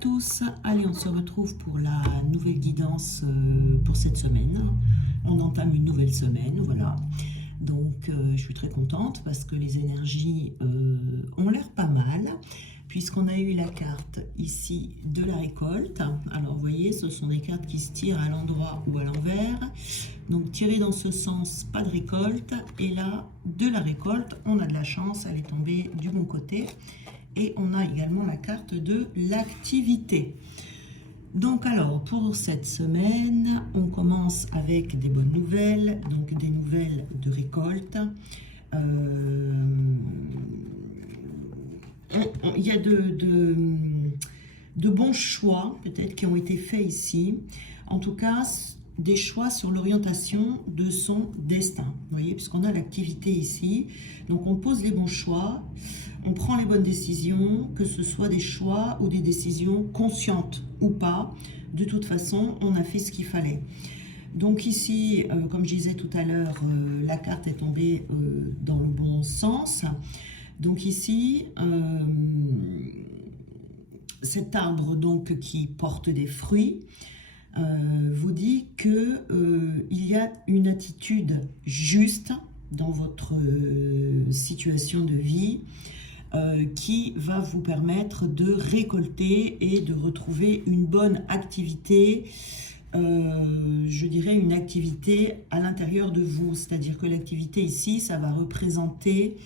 tous, allez on se retrouve pour la nouvelle guidance pour cette semaine. On entame une nouvelle semaine, voilà. Donc je suis très contente parce que les énergies ont l'air pas mal, puisqu'on a eu la carte ici de la récolte. Alors vous voyez, ce sont des cartes qui se tirent à l'endroit ou à l'envers. Donc tirées dans ce sens, pas de récolte. Et là, de la récolte, on a de la chance, elle est tombée du bon côté. Et on a également la carte de l'activité. Donc alors, pour cette semaine, on commence avec des bonnes nouvelles, donc des nouvelles de récolte. Il y a de bons choix, peut-être, qui ont été faits ici. En tout cas, des choix sur l'orientation de son destin. Vous voyez, puisqu'on a l'activité ici. Donc, on pose les bons choix. On prend les bonnes décisions, que ce soit des choix ou des décisions conscientes ou pas. De toute façon, on a fait ce qu'il fallait. Donc ici, comme je disais tout à l'heure, la carte est tombée dans le bon sens. Donc ici, cet arbre donc, qui porte des fruits vous dit qu'il y a une attitude juste dans votre situation de vie, qui va vous permettre de récolter et de retrouver une bonne activité, je dirais une activité à l'intérieur de vous. C'est-à-dire que l'activité ici, ça va représenter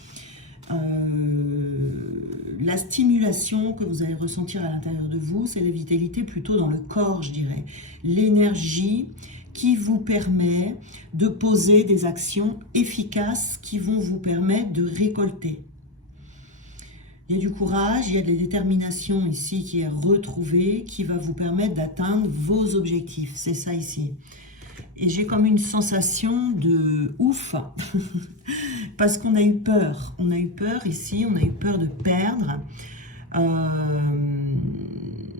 la stimulation que vous allez ressentir à l'intérieur de vous. C'est la vitalité plutôt dans le corps, je dirais. L'énergie qui vous permet de poser des actions efficaces qui vont vous permettre de récolter. Il y a du courage, il y a de la détermination ici qui est retrouvée, qui va vous permettre d'atteindre vos objectifs. C'est ça ici. Et j'ai comme une sensation de ouf, parce qu'on a eu peur. On a eu peur ici, on a eu peur de perdre.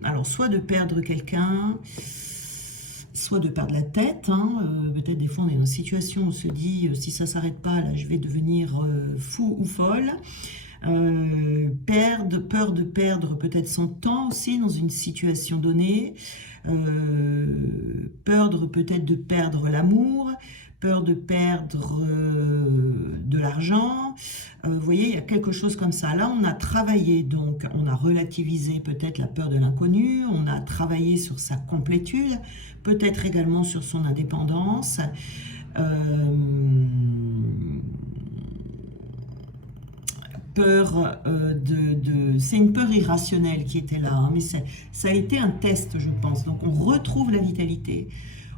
Alors, soit de perdre quelqu'un, soit de perdre la tête. Peut-être des fois on est dans une situation où on se dit, si ça ne s'arrête pas, là je vais devenir fou ou folle. Peur de perdre peut-être son temps aussi dans une situation donnée, peur peut-être de perdre l'amour, peur de perdre de l'argent. Vous voyez, il y a quelque chose comme ça. Là, on a travaillé, donc on a relativisé peut-être la peur de l'inconnu, on a travaillé sur sa complétude, peut-être également sur son indépendance. Peur c'est une peur irrationnelle qui était là, mais ça a été un test, je pense. Donc on retrouve la vitalité,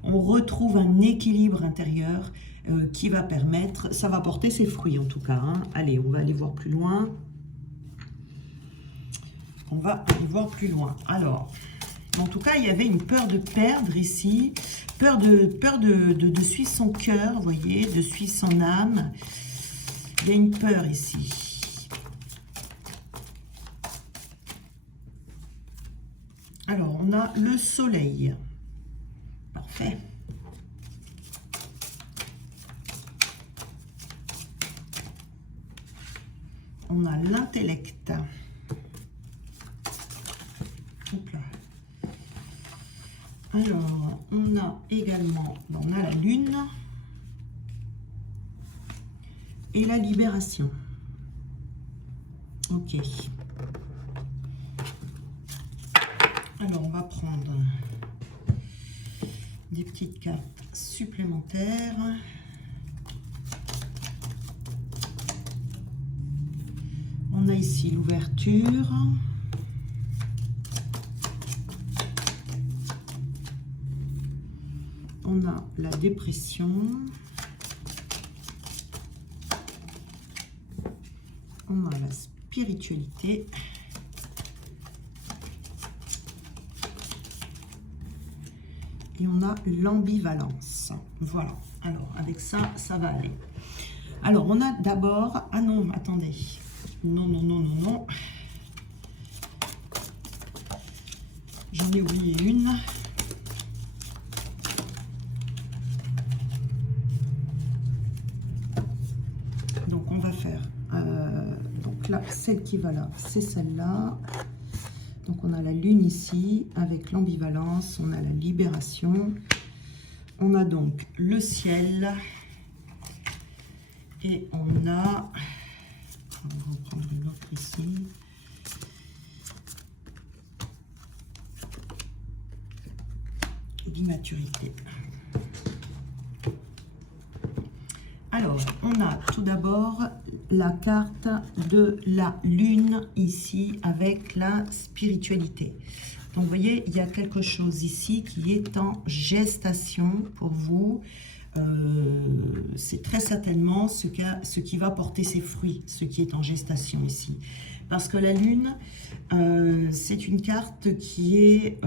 on retrouve un équilibre intérieur qui va permettre, ça va porter ses fruits en tout cas. Allez, on va aller voir plus loin. On va aller voir plus loin. Alors, en tout cas, il y avait une peur de perdre ici, peur de suivre son cœur, vous voyez, de suivre son âme. Il y a une peur ici. Alors, on a le soleil. Parfait. On a l'intellect. Alors, on a également, on a la lune et la libération. Ok. Alors, on va prendre des petites cartes supplémentaires. On a ici l'ouverture. On a la dépression. On a la spiritualité. Et on a l'ambivalence. Voilà. Alors, avec ça, ça va aller. Alors, on a d'abord... Ah non, attendez. Non, non, non, non, non. J'en ai oublié une. Donc, on va faire... donc là, celle qui va là, c'est celle-là. Donc on a la lune ici, avec l'ambivalence, on a la libération. On a donc le ciel. Et on va reprendre une autre ici. L'immaturité. Alors, on a tout d'abord la carte de la lune ici avec la spiritualité. Donc, vous voyez, il y a quelque chose ici qui est en gestation pour vous. C'est très certainement ce qui va porter ses fruits, ce qui est en gestation ici. Parce que la lune, c'est une carte qui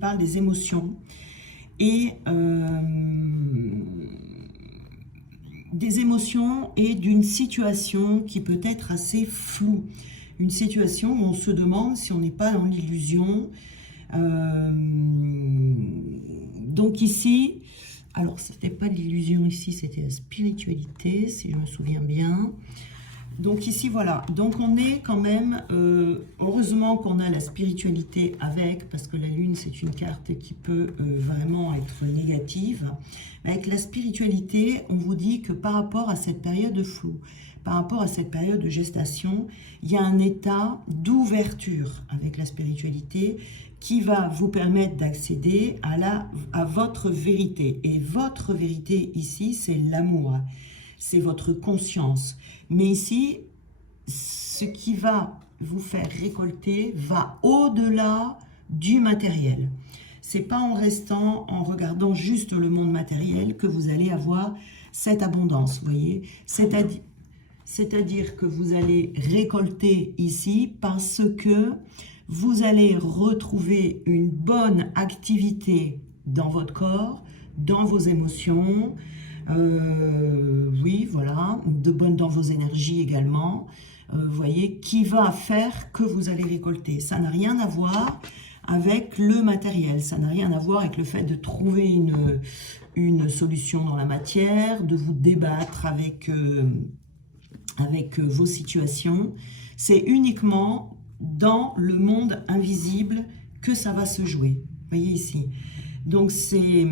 parle des émotions et des émotions et d'une situation qui peut être assez floue. Une situation où on se demande si on n'est pas dans l'illusion. Donc ici, alors ce n'était pas l'illusion ici, c'était la spiritualité, si je me souviens bien. Donc ici, voilà. Donc on est quand même, heureusement qu'on a la spiritualité avec, parce que la lune, c'est une carte qui peut vraiment être négative. Avec la spiritualité, on vous dit que par rapport à cette période de flou, par rapport à cette période de gestation, il y a un état d'ouverture avec la spiritualité qui va vous permettre d'accéder à votre vérité. Et votre vérité ici, c'est l'amour, c'est votre conscience. Mais ici, ce qui va vous faire récolter va au-delà du matériel. C'est pas en restant, en regardant juste le monde matériel que vous allez avoir cette abondance, vous voyez. C'est-à-dire que vous allez récolter ici parce que vous allez retrouver une bonne activité dans votre corps, dans vos émotions, oui, voilà, dans vos énergies également, vous voyez, qui va faire que vous allez récolter. Ça n'a rien à voir avec le matériel, ça n'a rien à voir avec le fait de trouver une solution dans la matière, de vous débattre avec vos situations. C'est uniquement dans le monde invisible que ça va se jouer. Vous voyez ici. Donc c'est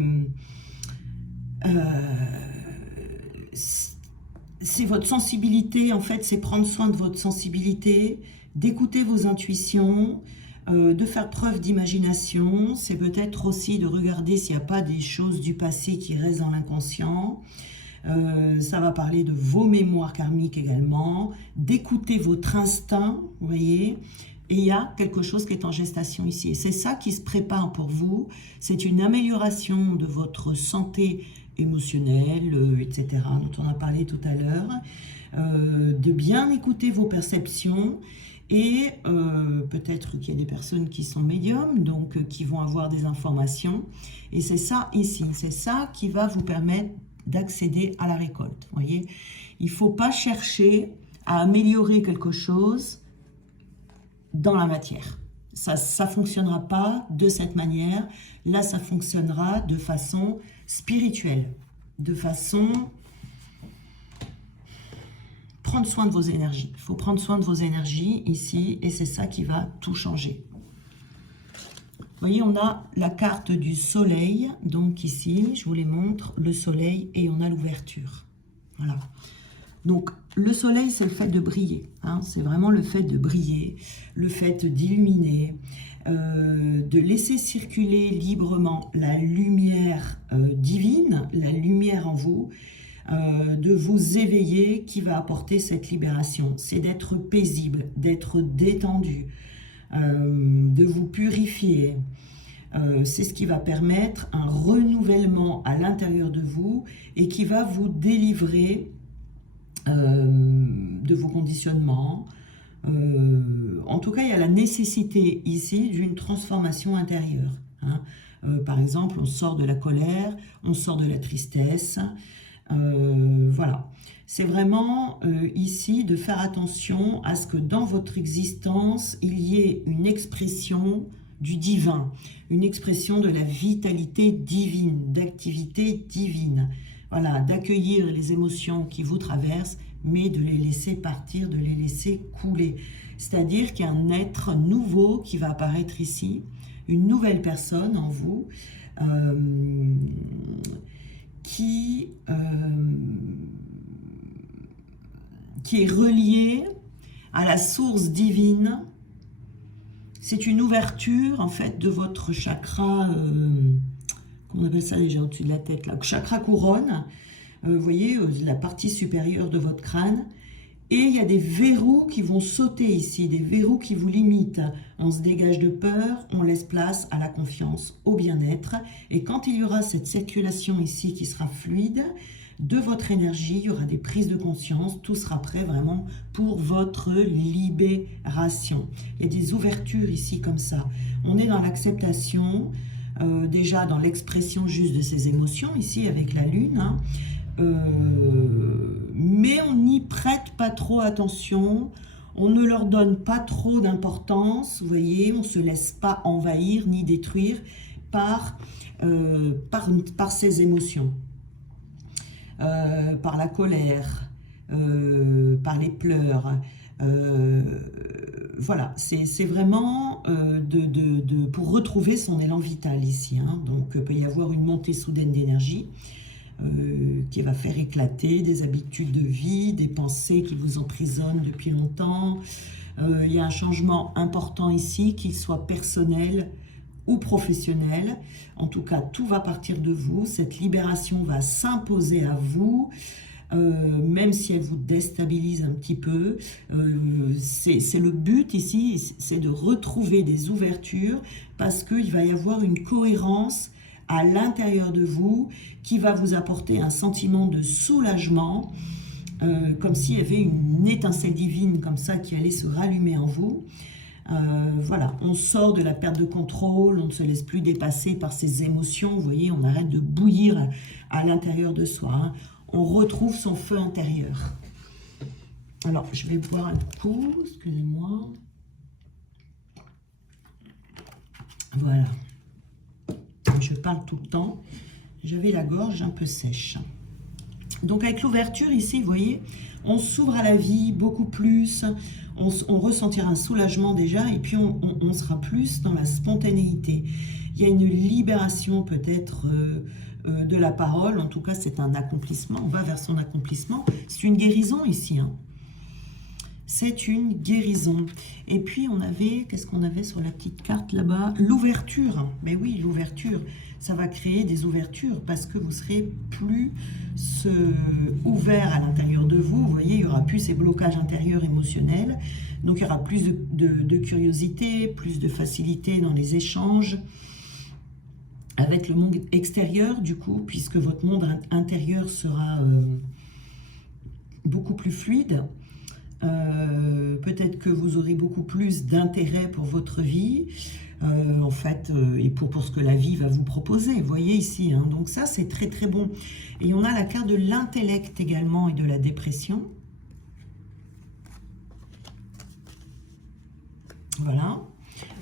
votre sensibilité, en fait, c'est prendre soin de votre sensibilité, d'écouter vos intuitions, de faire preuve d'imagination. C'est peut-être aussi de regarder s'il n'y a pas des choses du passé qui restent dans l'inconscient. Ça va parler de vos mémoires karmiques également, d'écouter votre instinct, vous voyez. Et il y a quelque chose qui est en gestation ici. Et c'est ça qui se prépare pour vous. C'est une amélioration de votre santé émotionnelle, etc., dont on a parlé tout à l'heure. De bien écouter vos perceptions. Et peut-être qu'il y a des personnes qui sont médiums, donc qui vont avoir des informations. Et c'est ça ici. C'est ça qui va vous permettre d'accéder à la récolte. Vous voyez, il ne faut pas chercher à améliorer quelque chose dans la matière. Ça ne fonctionnera pas de cette manière. Là, ça fonctionnera de façon spirituelle, de façon prendre soin de vos énergies. Il faut prendre soin de vos énergies ici, et c'est ça qui va tout changer. Vous voyez, on a la carte du soleil, donc ici, je vous les montre, le soleil, et on a l'ouverture. Voilà. Donc, le soleil, c'est le fait de briller, hein, c'est vraiment le fait de briller, le fait d'illuminer, de laisser circuler librement la lumière divine, la lumière en vous, de vous éveiller qui va apporter cette libération. C'est d'être paisible, d'être détendu, de vous purifier. C'est ce qui va permettre un renouvellement à l'intérieur de vous et qui va vous délivrer de vos conditionnements. En tout cas, il y a la nécessité ici d'une transformation intérieure. Hein. Par exemple, on sort de la colère, on sort de la tristesse. Voilà. C'est vraiment ici de faire attention à ce que dans votre existence, il y ait une expression du divin, une expression de la vitalité divine, d'activité divine. Voilà, d'accueillir les émotions qui vous traversent, mais de les laisser partir, de les laisser couler. C'est-à-dire qu'il y a un être nouveau qui va apparaître ici, une nouvelle personne en vous, qui est reliée à la source divine. C'est une ouverture en fait de votre chakra, comment on appelle ça déjà au-dessus de la tête, là, chakra couronne, vous voyez, la partie supérieure de votre crâne. Et il y a des verrous qui vont sauter ici, des verrous qui vous limitent. On se dégage de peur, on laisse place à la confiance, au bien-être. Et quand il y aura cette circulation ici qui sera fluide, de votre énergie, il y aura des prises de conscience, tout sera prêt vraiment pour votre libération. Il y a des ouvertures ici comme ça. On est dans l'acceptation, déjà dans l'expression juste de ses émotions, ici avec la lune, hein. Mais on n'y prête pas trop attention, on ne leur donne pas trop d'importance, vous voyez, on ne se laisse pas envahir ni détruire par ces émotions. Par la colère, par les pleurs. Voilà, c'est vraiment pour retrouver son élan vital ici. Hein. Donc, il peut y avoir une montée soudaine d'énergie qui va faire éclater des habitudes de vie, des pensées qui vous emprisonnent depuis longtemps. Il y a un changement important ici, qu'il soit personnel ou professionnel. En tout cas, tout va partir de vous. Cette libération va s'imposer à vous, même si elle vous déstabilise un petit peu. C'est le but ici, c'est de retrouver des ouvertures parce qu'il va y avoir une cohérence à l'intérieur de vous qui va vous apporter un sentiment de soulagement, comme s'il y avait une étincelle divine comme ça qui allait se rallumer en vous. Voilà, on sort de la perte de contrôle, on ne se laisse plus dépasser par ses émotions, vous voyez, on arrête de bouillir à l'intérieur de soi, hein. On retrouve son feu intérieur. Alors, je vais boire un coup, excusez-moi. Voilà. Je parle tout le temps. J'avais la gorge un peu sèche. Donc, avec l'ouverture ici, vous voyez, on s'ouvre à la vie beaucoup plus. On ressentira un soulagement déjà et puis on sera plus dans la spontanéité. Il y a une libération peut-être de la parole. En tout cas, c'est un accomplissement. On va vers son accomplissement. C'est une guérison ici, hein. C'est une guérison. Et puis, on avait, qu'est-ce qu'on avait sur la petite carte là-bas? L'ouverture. Mais oui, l'ouverture. Ça va créer des ouvertures parce que vous serez plus ouvert à l'intérieur de vous. Vous voyez, il n'y aura plus ces blocages intérieurs émotionnels. Donc, il y aura plus de curiosité, plus de facilité dans les échanges avec le monde extérieur, du coup, puisque votre monde intérieur sera beaucoup plus fluide. Peut-être que vous aurez beaucoup plus d'intérêt pour votre vie, en fait, et pour ce que la vie va vous proposer. Vous voyez ici, hein. Donc ça, c'est très très bon. Et on a la carte de l'intellect également et de la dépression. Voilà.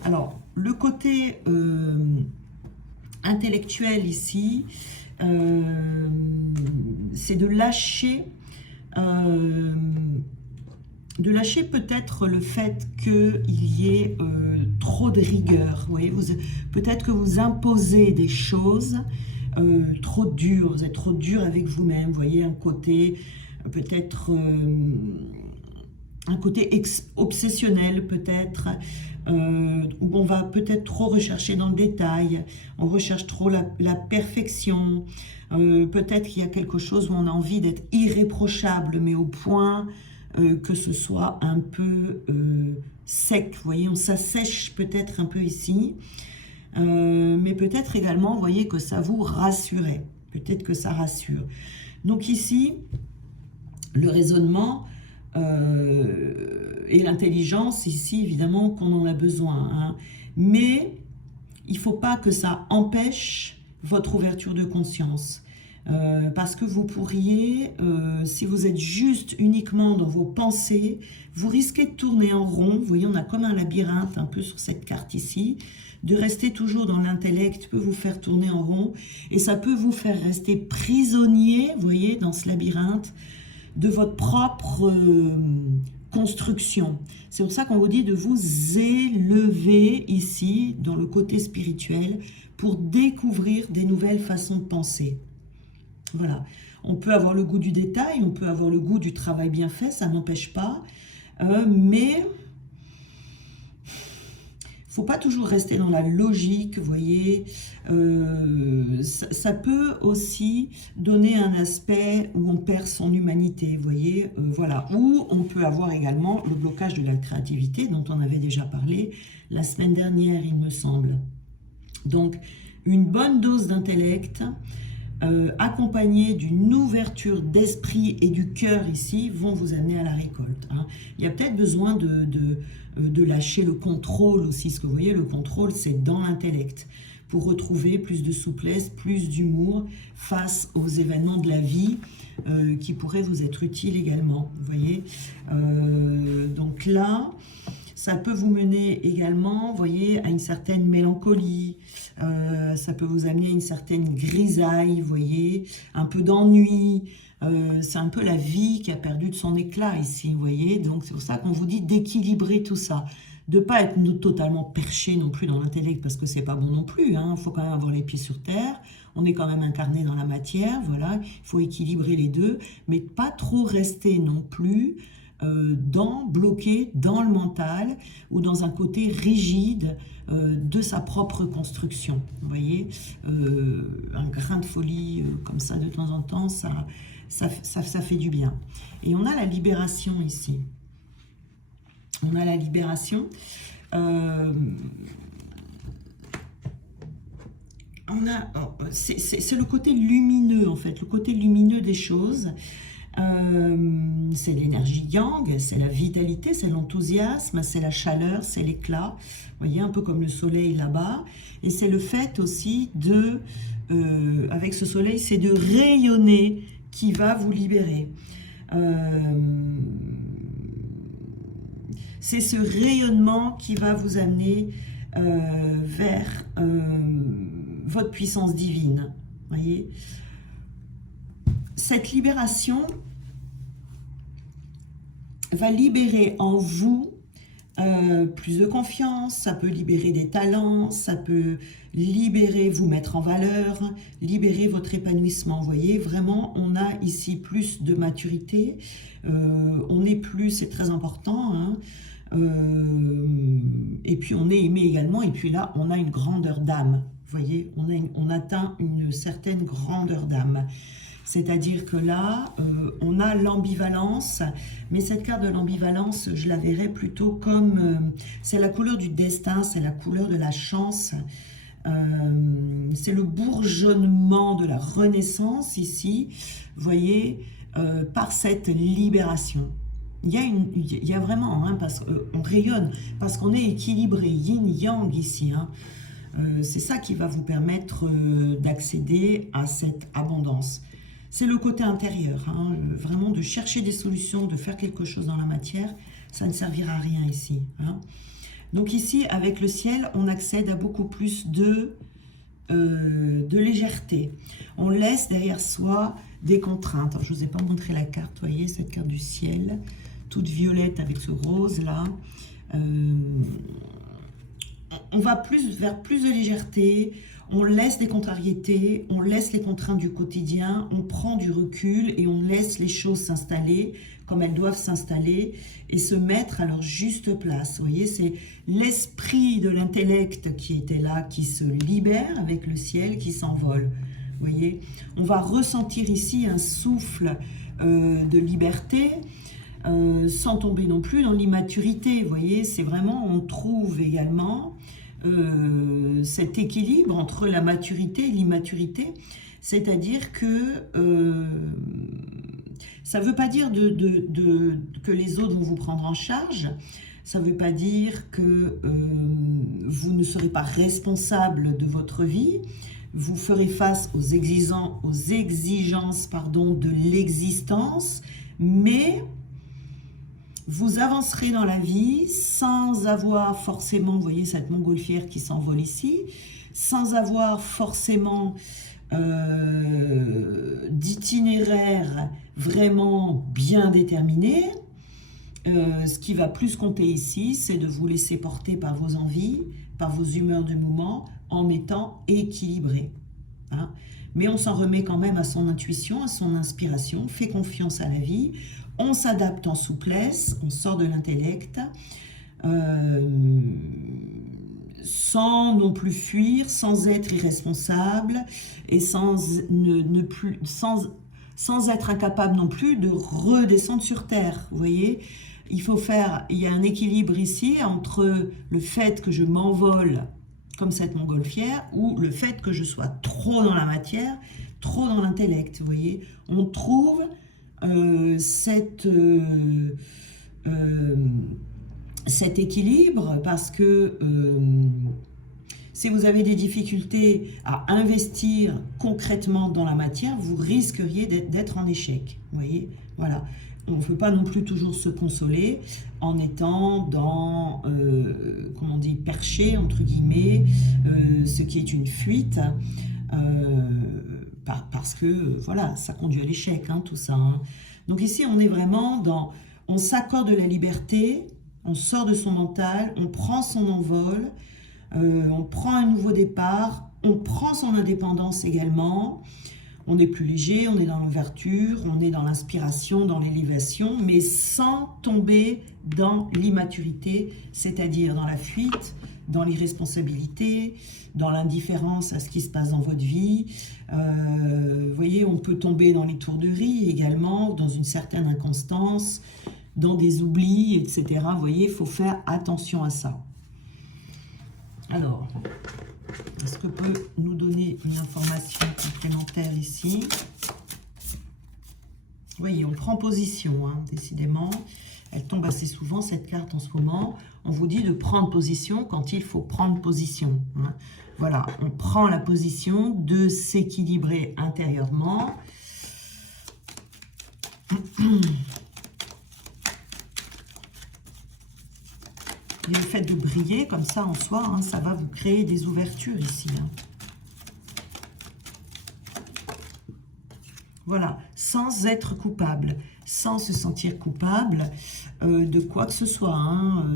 Alors, le côté intellectuel ici, c'est de lâcher... peut-être le fait qu'il y ait trop de rigueur. Vous voyez, peut-être que vous imposez des choses trop dures, vous êtes trop dur avec vous-même. Vous voyez, un côté peut-être un côté obsessionnel peut-être, où on va peut-être trop rechercher dans le détail, on recherche trop la perfection. Peut-être qu'il y a quelque chose où on a envie d'être irréprochable, mais au point... que ce soit un peu sec, vous voyez, on s'assèche peut-être un peu ici, mais peut-être également, vous voyez, que ça vous rassurait, peut-être que ça rassure. Donc ici, le raisonnement et l'intelligence, ici, évidemment, qu'on en a besoin, hein, mais il ne faut pas que ça empêche votre ouverture de conscience. Parce que vous pourriez, si vous êtes juste uniquement dans vos pensées, vous risquez de tourner en rond. Vous voyez, on a comme un labyrinthe un peu sur cette carte ici. De rester toujours dans l'intellect peut vous faire tourner en rond et ça peut vous faire rester prisonnier, vous voyez, dans ce labyrinthe de votre propre construction. C'est pour ça qu'on vous dit de vous élever ici, dans le côté spirituel, pour découvrir des nouvelles façons de penser. Voilà. On peut avoir le goût du détail, on peut avoir le goût du travail bien fait, ça n'empêche pas, mais il ne faut pas toujours rester dans la logique, vous voyez. Ça peut aussi donner un aspect où on perd son humanité, vous voyez. Voilà. Ou on peut avoir également le blocage de la créativité, dont on avait déjà parlé la semaine dernière, il me semble. Donc, une bonne dose d'intellect, accompagnée d'une ouverture d'esprit et du cœur ici, vont vous amener à la récolte. Hein. Il y a peut-être besoin de lâcher le contrôle aussi. Ce que vous voyez, le contrôle, c'est dans l'intellect, pour retrouver plus de souplesse, plus d'humour face aux événements de la vie qui pourraient vous être utiles également. Vous voyez, donc là, ça peut vous mener également, vous voyez, à une certaine mélancolie, ça peut vous amener à une certaine grisaille, vous voyez, un peu d'ennui. C'est un peu la vie qui a perdu de son éclat ici, vous voyez. Donc c'est pour ça qu'on vous dit d'équilibrer tout ça, de ne pas être totalement perché non plus dans l'intellect, parce que c'est pas bon non plus, hein. Il faut quand même avoir les pieds sur terre, on est quand même incarné dans la matière, voilà, il faut équilibrer les deux, mais pas trop rester non plus bloqué dans le mental ou dans un côté rigide de sa propre construction. Vous voyez, un grain de folie comme ça de temps en temps, ça fait du bien. Et on a la libération ici. On a la libération. C'est le côté lumineux, en fait, le côté lumineux des choses. C'est l'énergie yang, c'est la vitalité, c'est l'enthousiasme, c'est la chaleur, c'est l'éclat, vous voyez, un peu comme le soleil là-bas, et c'est le fait aussi de, avec ce soleil, c'est de rayonner qui va vous libérer. C'est ce rayonnement qui va vous amener vers votre puissance divine, vous voyez. Cette libération va libérer en vous plus de confiance, ça peut libérer des talents, ça peut libérer, vous mettre en valeur, libérer votre épanouissement. Vous voyez, vraiment, on a ici plus de maturité, on est plus, c'est très important, hein, et puis on est aimé également, et puis là, on a une grandeur d'âme. Vous voyez, on atteint une certaine grandeur d'âme. C'est-à-dire que là, on a l'ambivalence, mais cette carte de l'ambivalence, je la verrais plutôt comme... c'est la couleur du destin, c'est la couleur de la chance, c'est le bourgeonnement de la renaissance ici, vous voyez, par cette libération. Il y a vraiment, hein, parce qu'on rayonne, parce qu'on est équilibré, yin-yang ici, hein. C'est ça qui va vous permettre d'accéder à cette abondance. C'est le côté intérieur, hein, vraiment de chercher des solutions, de faire quelque chose dans la matière, ça ne servira à rien ici. Hein. Donc ici, avec le ciel, on accède à beaucoup plus de légèreté. On laisse derrière soi des contraintes. Alors, je ne vous ai pas montré la carte, vous voyez, cette carte du ciel, toute violette avec ce rose là. On va vers plus de légèreté, on laisse des contrariétés, on laisse les contraintes du quotidien, on prend du recul et on laisse les choses s'installer comme elles doivent s'installer et se mettre à leur juste place. Vous voyez, c'est l'esprit de l'intellect qui était là, qui se libère avec le ciel, qui s'envole. Vous voyez, on va ressentir ici un souffle de liberté, sans tomber non plus dans l'immaturité. Vous voyez, c'est vraiment, on trouve également cet équilibre entre la maturité et l'immaturité, c'est-à-dire que ça ne veut pas dire que les autres vont vous prendre en charge, ça ne veut pas dire que vous ne serez pas responsable de votre vie, vous ferez face aux exigences de l'existence, mais vous avancerez dans la vie sans avoir forcément, vous voyez cette montgolfière qui s'envole ici, sans avoir forcément d'itinéraire vraiment bien déterminé, Ce qui va plus compter ici, c'est de vous laisser porter par vos envies, par vos humeurs du moment, en étant équilibré. Hein. Mais on s'en remet quand même à son intuition, à son inspiration, fait confiance à la vie, on s'adapte en souplesse, on sort de l'intellect, sans non plus fuir, sans être irresponsable et sans être incapable non plus de redescendre sur terre. Vous voyez, il y a un équilibre ici entre le fait que je m'envole comme cette montgolfière ou le fait que je sois trop dans la matière, trop dans l'intellect. Vous voyez, on trouve cet équilibre parce que si vous avez des difficultés à investir concrètement dans la matière, vous risqueriez d'être en échec. Vous voyez, voilà. On ne peut pas non plus toujours se consoler en étant dans, comment on dit, perché, entre guillemets, ce qui est une fuite, parce que, voilà, ça conduit à l'échec, hein, tout ça. Hein. Donc ici, on est vraiment dans, on s'accorde la liberté, on sort de son mental, on prend son envol, on prend un nouveau départ, on prend son indépendance également, on est plus léger, on est dans l'ouverture, on est dans l'inspiration, dans l'élévation, mais sans tomber dans l'immaturité, c'est-à-dire dans la fuite, dans l'irresponsabilité, dans l'indifférence à ce qui se passe dans votre vie. Vous voyez, on peut tomber dans l'étourderie également, dans une certaine inconstance, dans des oublis, etc. Vous voyez, il faut faire attention à ça. Alors, est-ce que peut nous donner une information complémentaire ici? Vous voyez, on prend position, hein, décidément. Elle tombe assez souvent, cette carte, en ce moment. On vous dit de prendre position quand il faut prendre position. Hein. Voilà, on prend la position de s'équilibrer intérieurement. Et le fait de briller comme ça en soi, hein, ça va vous créer des ouvertures ici. Hein. Voilà, sans être coupable, sans se sentir coupable de quoi que ce soit, hein,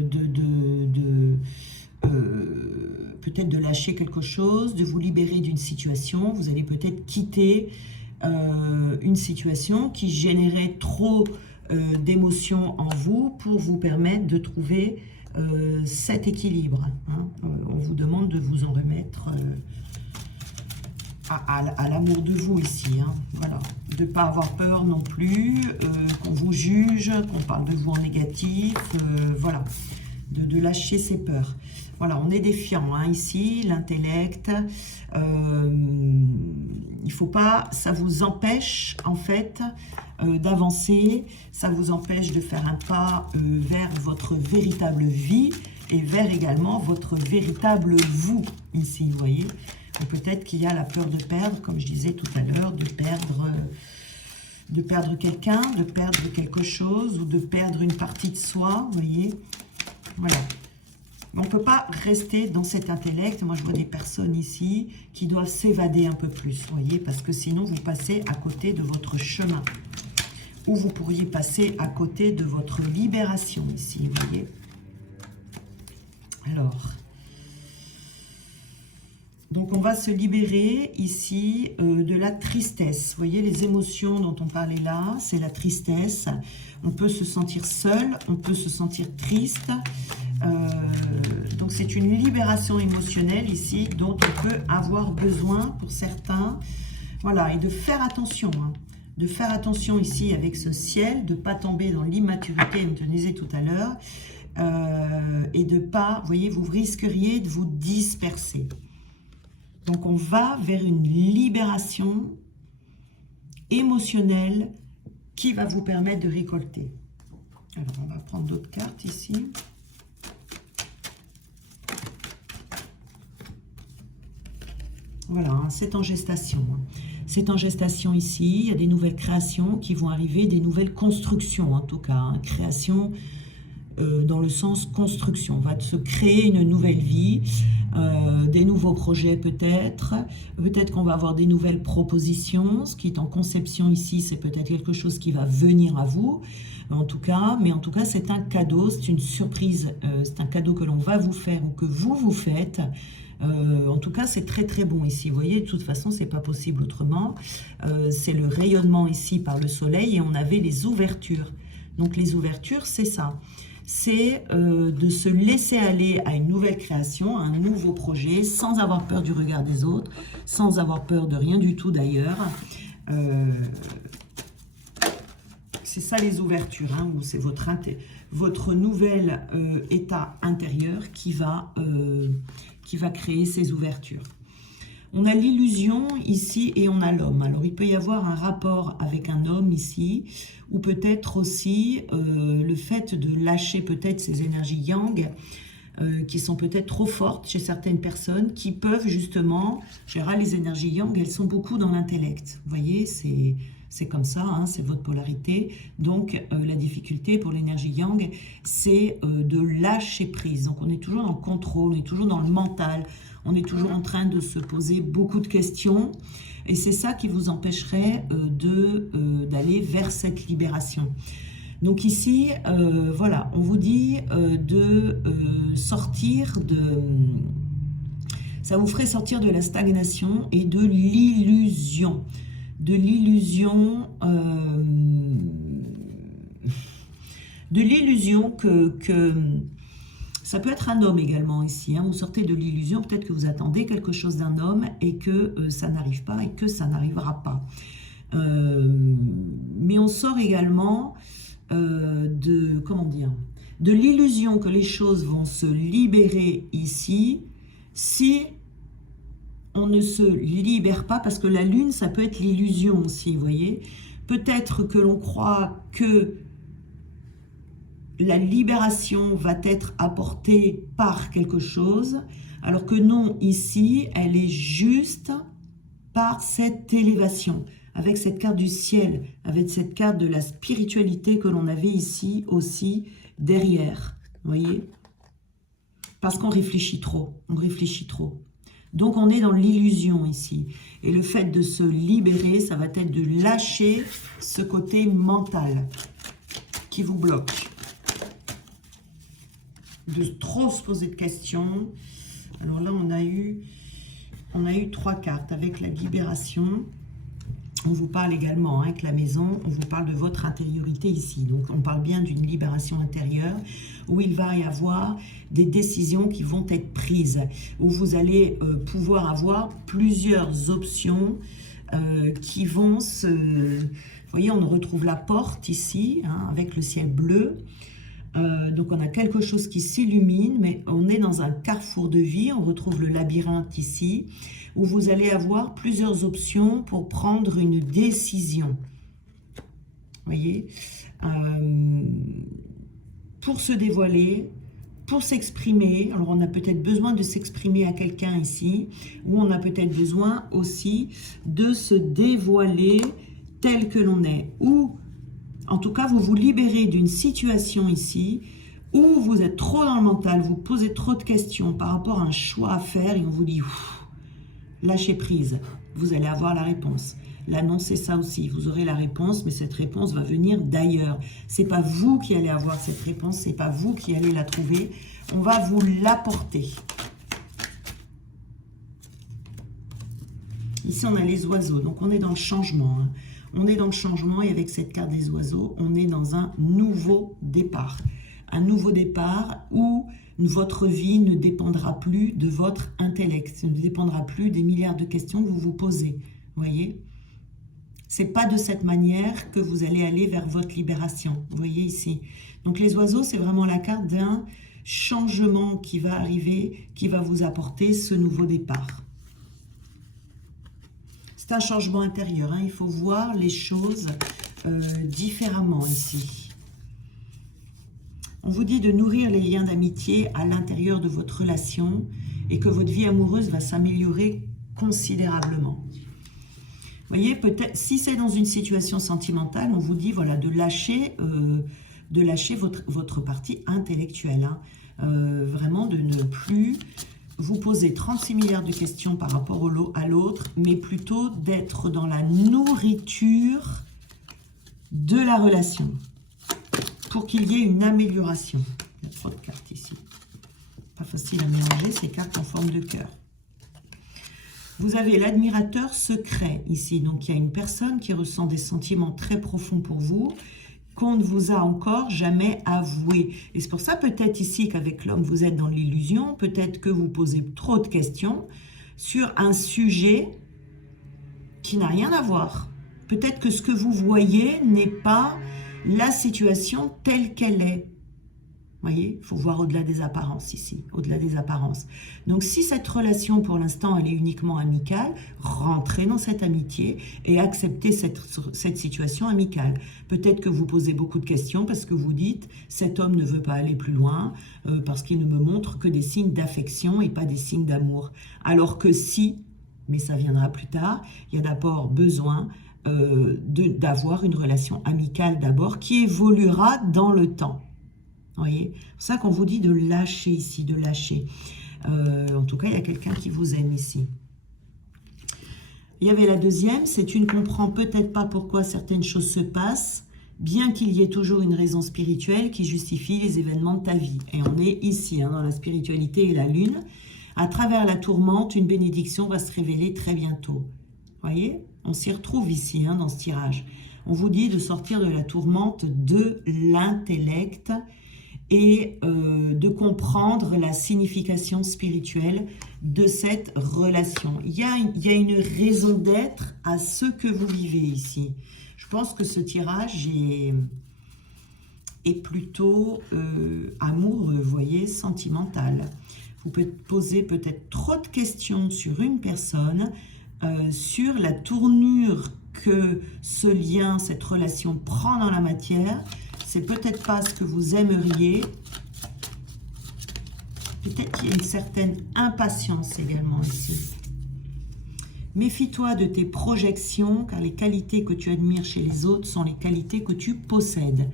peut-être de lâcher quelque chose, de vous libérer d'une situation. Vous allez peut-être quitter une situation qui générait trop d'émotions en vous pour vous permettre de trouver cet équilibre. Hein. On vous demande de vous en remettre à l'amour de vous ici. Hein. Voilà. De ne pas avoir peur non plus, qu'on vous juge, qu'on parle de vous en négatif. Voilà. De lâcher ses peurs. Voilà, on est défiant hein, ici, l'intellect. Il ne faut pas, ça vous empêche en fait d'avancer, ça vous empêche de faire un pas vers votre véritable vie et vers également votre véritable vous ici, vous voyez. Peut-être qu'il y a la peur de perdre, comme je disais tout à l'heure, de perdre quelqu'un, de perdre quelque chose ou de perdre une partie de soi, vous voyez. Voilà. On ne peut pas rester dans cet intellect. Moi, je vois des personnes ici qui doivent s'évader un peu plus, vous voyez, parce que sinon, vous passez à côté de votre chemin. Ou vous pourriez passer à côté de votre libération ici, vous voyez. Alors, donc on va se libérer ici de la tristesse. Vous voyez, les émotions dont on parlait là, c'est la tristesse. On peut se sentir seul, on peut se sentir triste. Donc c'est une libération émotionnelle ici dont on peut avoir besoin pour certains. Voilà, et de faire attention, hein, de faire attention ici avec ce ciel, de ne pas tomber dans l'immaturité, comme je disais tout à l'heure, et de pas, vous voyez, vous risqueriez de vous disperser. Donc on va vers une libération émotionnelle qui va vous permettre de récolter. Alors on va prendre d'autres cartes ici. Voilà, hein, c'est en gestation. C'est en gestation ici. Il y a des nouvelles créations qui vont arriver, des nouvelles constructions en tout cas. Hein, création dans le sens construction. On va se créer une nouvelle vie, des nouveaux projets peut-être. Peut-être qu'on va avoir des nouvelles propositions. Ce qui est en conception ici, c'est peut-être quelque chose qui va venir à vous. En tout cas, c'est un cadeau, c'est une surprise, c'est un cadeau que l'on va vous faire ou que vous vous faites. En tout cas, c'est très très bon ici. Vous voyez, de toute façon, c'est pas possible autrement. C'est le rayonnement ici par le soleil et on avait les ouvertures. Donc les ouvertures, c'est ça. C'est de se laisser aller à une nouvelle création, à un nouveau projet, sans avoir peur du regard des autres, sans avoir peur de rien du tout d'ailleurs. C'est ça les ouvertures, hein, où c'est votre nouvel état intérieur qui va créer ces ouvertures. On a l'illusion ici et on a l'homme. Alors, il peut y avoir un rapport avec un homme ici, ou peut-être aussi le fait de lâcher peut-être ces énergies yang, qui sont peut-être trop fortes chez certaines personnes, qui peuvent justement, les énergies yang, elles sont beaucoup dans l'intellect. Vous voyez, c'est comme ça, hein, c'est votre polarité. Donc, la difficulté pour l'énergie yang, c'est de lâcher prise. Donc, on est toujours dans le contrôle, on est toujours dans le mental, on est toujours en train de se poser beaucoup de questions. Et c'est ça qui vous empêcherait d'aller vers cette libération. Donc ici, voilà, on vous dit de sortir de... Ça vous ferait sortir de la stagnation et de l'illusion. De l'illusion que ça peut être un homme également ici, hein. Vous sortez de l'illusion, peut-être que vous attendez quelque chose d'un homme et que ça n'arrive pas et que ça n'arrivera pas. Mais on sort également de l'illusion que les choses vont se libérer ici si on ne se libère pas, parce que la lune, ça peut être l'illusion aussi, vous voyez. Peut-être que l'on croit que la libération va être apportée par quelque chose, alors que non, ici, elle est juste par cette élévation, avec cette carte du ciel, avec cette carte de la spiritualité que l'on avait ici aussi derrière, vous voyez. Parce qu'on réfléchit trop, on réfléchit trop. Donc, on est dans l'illusion ici. Et le fait de se libérer, ça va être de lâcher ce côté mental qui vous bloque. De trop se poser de questions. Alors là, on a eu 3 cartes avec la libération. On vous parle également, hein, avec la maison, on vous parle de votre intériorité ici. Donc, on parle bien d'une libération intérieure où il va y avoir des décisions qui vont être prises, où vous allez pouvoir avoir plusieurs options qui vont se... Vous voyez, on retrouve la porte ici, hein, avec le ciel bleu. Donc, on a quelque chose qui s'illumine, mais on est dans un carrefour de vie. On retrouve le labyrinthe ici, où vous allez avoir plusieurs options pour prendre une décision. Vous voyez, pour se dévoiler, pour s'exprimer. Alors, on a peut-être besoin de s'exprimer à quelqu'un ici, ou on a peut-être besoin aussi de se dévoiler tel que l'on est, ou en tout cas, vous vous libérez d'une situation ici où vous êtes trop dans le mental, vous posez trop de questions par rapport à un choix à faire et on vous dit lâchez prise, vous allez avoir la réponse. Là, non, c'est ça aussi, vous aurez la réponse, mais cette réponse va venir d'ailleurs. C'est pas vous qui allez avoir cette réponse, c'est pas vous qui allez la trouver, on va vous l'apporter. Ici, on a les oiseaux, donc on est dans le changement, hein. On est dans le changement et avec cette carte des oiseaux, on est dans un nouveau départ. Un nouveau départ où votre vie ne dépendra plus de votre intellect, ne dépendra plus des milliards de questions que vous vous posez. Vous voyez? C'est pas de cette manière que vous allez aller vers votre libération. Vous voyez ici? Donc les oiseaux, c'est vraiment la carte d'un changement qui va arriver, qui va vous apporter ce nouveau départ. C'est un changement intérieur, hein. Il faut voir les choses différemment ici. On vous dit de nourrir les liens d'amitié à l'intérieur de votre relation et que votre vie amoureuse va s'améliorer considérablement. Vous voyez, peut-être si c'est dans une situation sentimentale, on vous dit voilà, de lâcher de lâcher votre partie intellectuelle, hein. Vraiment de ne plus vous poser 36 milliards de questions par rapport à l'autre, mais plutôt d'être dans la nourriture de la relation, pour qu'il y ait une amélioration. Il y a trop de cartes ici. Pas facile à mélanger, ces cartes en forme de cœur. Vous avez l'admirateur secret ici. Donc, il y a une personne qui ressent des sentiments très profonds pour vous, qu'on ne vous a encore jamais avoué. Et c'est pour ça peut-être ici qu'avec l'homme, vous êtes dans l'illusion. Peut-être que vous posez trop de questions sur un sujet qui n'a rien à voir. Peut-être que ce que vous voyez n'est pas la situation telle qu'elle est. Vous voyez, il faut voir au-delà des apparences ici, au-delà des apparences. Donc, si cette relation, pour l'instant, elle est uniquement amicale, rentrez dans cette amitié et acceptez cette situation amicale. Peut-être que vous posez beaucoup de questions parce que vous dites, cet homme ne veut pas aller plus loin, parce qu'il ne me montre que des signes d'affection et pas des signes d'amour. Alors que si, mais ça viendra plus tard, il y a d'abord besoin d'avoir une relation amicale d'abord qui évoluera dans le temps. Vous voyez, c'est pour ça qu'on vous dit de lâcher ici, de lâcher. En tout cas, il y a quelqu'un qui vous aime ici. Il y avait la deuxième, c'est tu ne comprends peut-être pas pourquoi certaines choses se passent, bien qu'il y ait toujours une raison spirituelle qui justifie les événements de ta vie. Et on est ici, hein, dans la spiritualité et la lune. À travers la tourmente, une bénédiction va se révéler très bientôt. Vous voyez, on s'y retrouve ici, hein, dans ce tirage. On vous dit de sortir de la tourmente de l'intellect et de comprendre la signification spirituelle de cette relation. Il y a une raison d'être à ce que vous vivez ici. Je pense que ce tirage est plutôt amoureux, vous voyez, sentimental. Vous pouvez poser peut-être trop de questions sur une personne, sur la tournure que ce lien, cette relation prend dans la matière. C'est peut-être pas ce que vous aimeriez. Peut-être qu'il y a une certaine impatience également ici. Méfie-toi de tes projections, car les qualités que tu admires chez les autres sont les qualités que tu possèdes.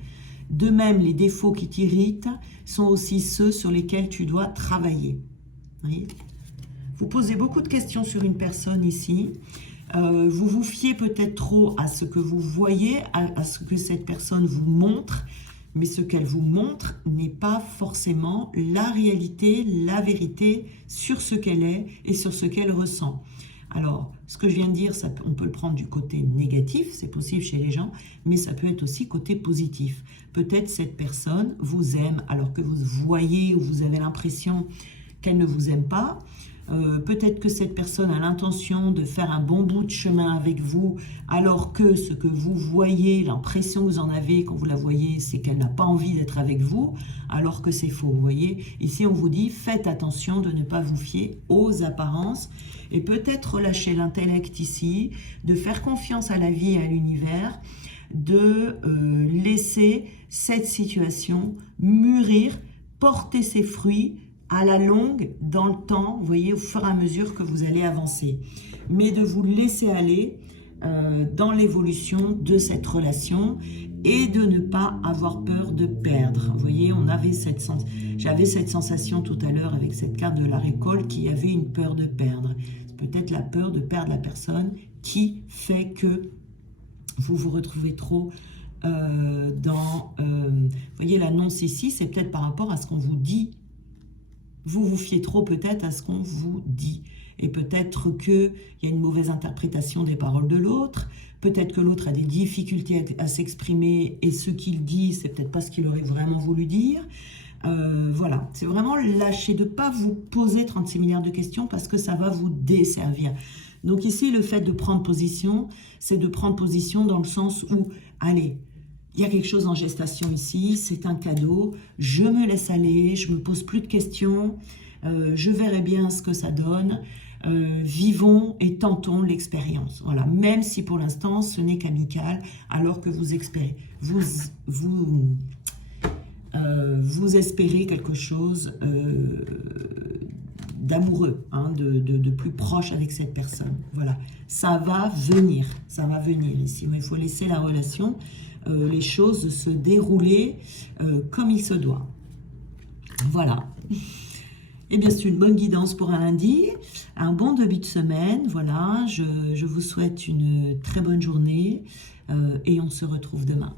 De même, les défauts qui t'irritent sont aussi ceux sur lesquels tu dois travailler. Vous voyez ? Vous posez beaucoup de questions sur une personne ici. Vous vous fiez peut-être trop à ce que vous voyez, à ce que cette personne vous montre, mais ce qu'elle vous montre n'est pas forcément la réalité, la vérité sur ce qu'elle est et sur ce qu'elle ressent. Alors, ce que je viens de dire, on peut le prendre du côté négatif, c'est possible chez les gens, mais ça peut être aussi côté positif. Peut-être cette personne vous aime alors que vous voyez ou vous avez l'impression qu'elle ne vous aime pas. Peut-être que cette personne a l'intention de faire un bon bout de chemin avec vous, alors que ce que vous voyez, l'impression que vous en avez quand vous la voyez, c'est qu'elle n'a pas envie d'être avec vous, alors que c'est faux, vous voyez. Ici, on vous dit, faites attention de ne pas vous fier aux apparences, et peut-être relâcher l'intellect ici, de faire confiance à la vie et à l'univers, de laisser cette situation mûrir, porter ses fruits, à la longue, dans le temps, vous voyez, au fur et à mesure que vous allez avancer. Mais de vous laisser aller dans l'évolution de cette relation et de ne pas avoir peur de perdre. Vous voyez, j'avais cette sensation tout à l'heure avec cette carte de la récolte qui avait une peur de perdre. C'est peut-être la peur de perdre la personne qui fait que vous vous retrouvez trop vous voyez, l'annonce ici, c'est peut-être par rapport à ce qu'on vous dit. Vous vous fiez trop peut-être à ce qu'on vous dit. Et peut-être qu'il y a une mauvaise interprétation des paroles de l'autre. Peut-être que l'autre a des difficultés à s'exprimer et ce qu'il dit, c'est peut-être pas ce qu'il aurait vraiment voulu dire. Voilà, c'est vraiment lâcher, de ne pas vous poser 36 milliards de questions parce que ça va vous desservir. Donc ici, le fait de prendre position, c'est de prendre position dans le sens où, allez, il y a quelque chose en gestation ici, c'est un cadeau, je me laisse aller, je me pose plus de questions, je verrai bien ce que ça donne, vivons et tentons l'expérience. Voilà, même si pour l'instant ce n'est qu'amical, alors que vous espérez quelque chose d'amoureux, hein, de plus proche avec cette personne. Voilà, ça va venir ici, mais il faut laisser la relation les choses se dérouler comme il se doit. Voilà. Eh bien, c'est une bonne guidance pour un lundi, un bon début de semaine. Voilà, je vous souhaite une très bonne journée et on se retrouve demain.